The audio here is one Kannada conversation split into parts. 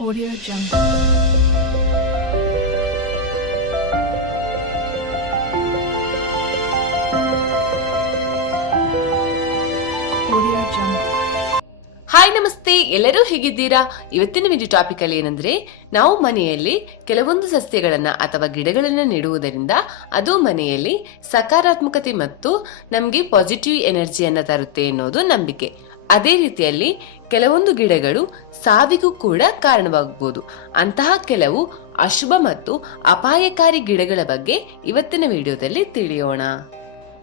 Audio Jungle. ಹಾಯ್ ನಮಸ್ತೆ ಎಲ್ಲರೂ ಹೇಗಿದ್ದೀರಾ? ಇವತ್ತಿನ ವಿಡಿಯೋ ಟಾಪಿಕ್ ಅಲ್ಲಿ ಏನಂದ್ರೆ, ನಾವು ಮನೆಯಲ್ಲಿ ಕೆಲವೊಂದು ಸಸ್ಯಗಳನ್ನ ಅಥವಾ ಗಿಡಗಳನ್ನ ನೆಡುವುದರಿಂದ ಅದು ಮನೆಯಲ್ಲಿ ಸಕಾರಾತ್ಮಕತೆ ಮತ್ತು ನಮಗೆ ಪಾಸಿಟಿವ್ ಎನರ್ಜಿಯನ್ನ ತರುತ್ತೆ ಅನ್ನೋದು ನಂಬಿಕೆ. ಅದೇ ರೀತಿಯಲ್ಲಿ ಕೆಲವೊಂದು ಗಿಡಗಳು ಸಾವಿಗೂ ಕೂಡ ಕಾರಣವಾಗಬಹುದು. ಅಂತಹ ಕೆಲವು ಅಶುಭ ಮತ್ತು ಅಪಾಯಕಾರಿ ಗಿಡಗಳ ಬಗ್ಗೆ ಇವತ್ತಿನ ವಿಡಿಯೋದಲ್ಲಿ ತಿಳಿಯೋಣ.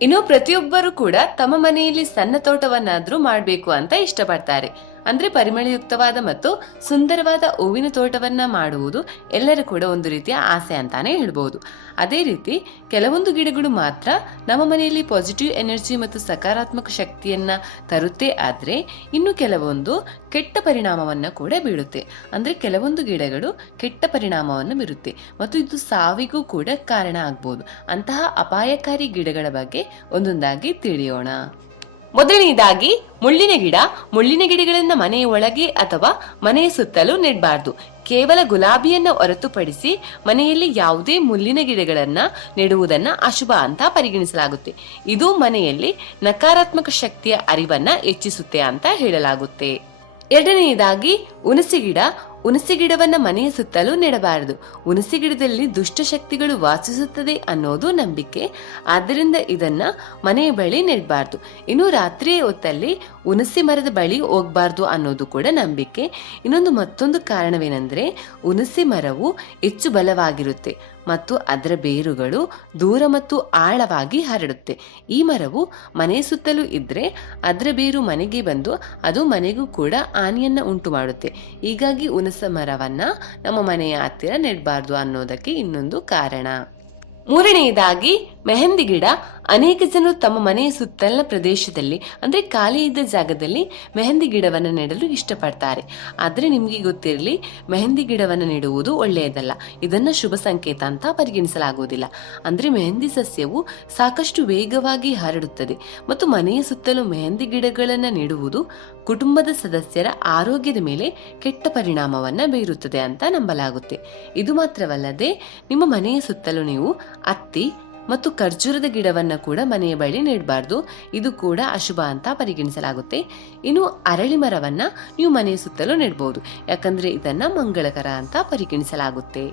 ಇನ್ನು ಪ್ರತಿಯೊಬ್ಬರು ಕೂಡ ತಮ್ಮ ಮನೆಯಲ್ಲಿ ಸಣ್ಣ ತೋಟವನ್ನಾದ್ರೂ ಮಾಡಬೇಕು ಅಂತ ಇಷ್ಟಪಡ್ತಾರೆ. ಅಂದ್ರೆ ಪರಿಮಳಯುಕ್ತವಾದ ಮತ್ತು ಸುಂದರವಾದ ಹೂವಿನ ತೋಟವನ್ನ ಮಾಡುವುದು ಎಲ್ಲರೂ ಕೂಡ ಒಂದು ರೀತಿಯ ಆಸೆ ಅಂತಾನೆ ಹೇಳ್ಬೋದು. ಅದೇ ರೀತಿ ಕೆಲವೊಂದು ಗಿಡಗಳು ಮಾತ್ರ ನಮ್ಮ ಮನೆಯಲ್ಲಿ ಪಾಸಿಟಿವ್ ಎನರ್ಜಿ ಮತ್ತು ಸಕಾರಾತ್ಮಕ ಶಕ್ತಿಯನ್ನ ತರುತ್ತೆ ಆದ್ರೆ ಇನ್ನು ಕೆಲವೊಂದು ಕೆಟ್ಟ ಪರಿಣಾಮವನ್ನ ಕೂಡ ಬೀಳುತ್ತೆ. ಅಂದ್ರೆ ಕೆಲವೊಂದು ಗಿಡಗಳು ಕೆಟ್ಟ ಪರಿಣಾಮವನ್ನು ಬೀರುತ್ತೆ ಮತ್ತು ಇದು ಸಾವಿಗೂ ಕೂಡ ಕಾರಣ ಆಗ್ಬೋದು. ಅಂತಹ ಅಪಾಯಕಾರಿ ಗಿಡಗಳ ಬಗ್ಗೆ ಒಂದೊಂದಾಗಿ ತಿಳಿಯೋಣ. ಮೊದಲನೆಯದಾಗಿ ಮುಳ್ಳಿನ ಗಿಡ, ಮುಳ್ಳಿನ ಗಿಡಗಳನ್ನ ಮನೆಯ ಒಳಗೆ ಅಥವಾ ಮನೆಯ ಸುತ್ತಲೂ ನೆಡಬಾರ್ದು. ಕೇವಲ ಗುಲಾಬಿಯನ್ನು ಹೊರತುಪಡಿಸಿ ಮನೆಯಲ್ಲಿ ಯಾವುದೇ ಮುಳ್ಳಿನ ಗಿಡಗಳನ್ನ ನೆಡುವುದನ್ನ ಅಶುಭ ಅಂತ ಪರಿಗಣಿಸಲಾಗುತ್ತೆ. ಇದು ಮನೆಯಲ್ಲಿ ನಕಾರಾತ್ಮಕ ಶಕ್ತಿಯ ಅರಿವನ್ನ ಹೆಚ್ಚಿಸುತ್ತೆ ಅಂತ ಹೇಳಲಾಗುತ್ತೆ. ಎರಡನೆಯದಾಗಿ ಹುಣಸೆ ಗಿಡ ಹುಣಸೆ ಗಿಡವನ್ನ ಮನೆಯ ಸುತ್ತಲೂ ನೆಡಬಾರದು. ಹುಣಸೆ ಗಿಡದಲ್ಲಿ ದುಷ್ಟಶಕ್ತಿಗಳು ವಾಸಿಸುತ್ತದೆ ಅನ್ನೋದು ನಂಬಿಕೆ. ಆದ್ದರಿಂದ ಇದನ್ನ ಮನೆಯ ಬಳಿ ನೆಡಬಾರ್ದು. ಇನ್ನು ರಾತ್ರಿಯ ಹೊತ್ತಲ್ಲಿ ಹುಣಸೆ ಮರದ ಬಳಿ ಹೋಗ್ಬಾರ್ದು ಅನ್ನೋದು ಕೂಡ ನಂಬಿಕೆ. ಇನ್ನೊಂದು ಮತ್ತೊಂದು ಕಾರಣವೇನೆಂದರೆ ಹುಣಸೆ ಮರವು ಹೆಚ್ಚು ಬಲವಾಗಿರುತ್ತೆ. ಮತ್ತು ಅದರ ಬೇರುಗಳು ದೂರ ಮತ್ತು ಆಳವಾಗಿ ಹರಡುತ್ತೆ. ಈ ಮರವು ಮನೆ ಸುತ್ತಲೂ ಇದ್ರೆ ಅದರ ಬೇರು ಮನೆಗೆ ಬಂದು ಅದು ಮನೆಗೂ ಕೂಡ ಹಾನಿಯನ್ನ ಉಂಟು ಮಾಡುತ್ತೆ ಹೀಗಾಗಿ ಹುಣಸ ಮರವನ್ನ ನಮ್ಮ ಮನೆಯ ಹತ್ತಿರ ನೆಡಬಾರ್ದು ಅನ್ನೋದಕ್ಕೆ ಇನ್ನೊಂದು ಕಾರಣ. ಮೂರನೆಯದಾಗಿ ಮೆಹಂದಿ ಗಿಡ ಅನೇಕ ಜನರು ತಮ್ಮ ಮನೆಯ ಸುತ್ತಲಿನ ಪ್ರದೇಶದಲ್ಲಿ, ಅಂದರೆ ಖಾಲಿ ಇದ್ದ ಜಾಗದಲ್ಲಿ ಮೆಹಂದಿ ಗಿಡವನ್ನು ನೆಡಲು ಇಷ್ಟಪಡ್ತಾರೆ. ಆದರೆ ನಿಮಗೆ ಗೊತ್ತಿರಲಿ, ಮೆಹಂದಿ ಗಿಡವನ್ನು ನೆಡುವುದು ಒಳ್ಳೆಯದಲ್ಲ. ಇದನ್ನು ಶುಭ ಸಂಕೇತ ಅಂತ ಪರಿಗಣಿಸಲಾಗುವುದಿಲ್ಲ. ಅಂದರೆ ಮೆಹಂದಿ ಸಸ್ಯವು ಸಾಕಷ್ಟು ವೇಗವಾಗಿ ಹರಡುತ್ತದೆ. ಮತ್ತು ಮನೆಯ ಸುತ್ತಲೂ ಮೆಹಂದಿ ಗಿಡಗಳನ್ನು ನೆಡುವುದು ಕುಟುಂಬದ ಸದಸ್ಯರ ಆರೋಗ್ಯದ ಮೇಲೆ ಕೆಟ್ಟ ಪರಿಣಾಮವನ್ನು ಬೀರುತ್ತದೆ ಅಂತ ನಂಬಲಾಗುತ್ತೆ. ಇದು ಮಾತ್ರವಲ್ಲದೆ, ನಿಮ್ಮ ಮನೆಯ ಸುತ್ತಲೂ ನೀವು ಹತ್ತಿ ಮತ್ತು ಖರ್ಜೂರದ ಗಿಡವನ್ನ ಕೂಡ ಮನೆಯ ಬಳಿ ನೆಡಬಾರ್ದು. ಇದು ಕೂಡ ಅಶುಭ ಅಂತ ಪರಿಗಣಿಸಲಾಗುತ್ತೆ. ಇನ್ನು ಅರಳಿ ಮರವನ್ನ ನೀವು ಮನೆಯ ಸುತ್ತಲೂ ನೆಡಬಹುದು ಯಾಕಂದ್ರೆ ಇದನ್ನ ಮಂಗಳಕರ ಅಂತ ಪರಿಗಣಿಸಲಾಗುತ್ತೆ.